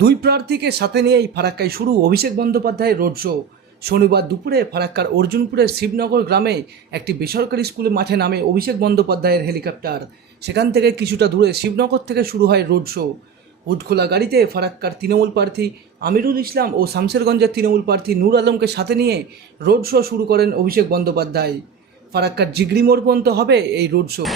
দুই প্রার্থীকে সাথে নিয়েই ফারাক্কায় শুরু অভিষেক বন্দ্যোপাধ্যায়ের রোড শো। শনিবার দুপুরে ফারাক্কার অর্জুনপুরের শিবনগর গ্রামে একটি বেসরকারি স্কুলের মাঠে নামে অভিষেক বন্দ্যোপাধ্যায়ের হেলিকপ্টার। সেখান থেকে কিছুটা দূরে শিবনগর থেকে শুরু হয় রোড শো। হুডখোলা গাড়িতে ফারাক্কার তৃণমূল প্রার্থী আমিরুল ইসলাম ও শামশেরগঞ্জের তৃণমূল প্রার্থী নূর আলমকে সাথে নিয়ে রোড শো শুরু করেন অভিষেক বন্দ্যোপাধ্যায়। ফারাক্কার জিগরি মোড় পর্যন্ত হবে এই রোড শো।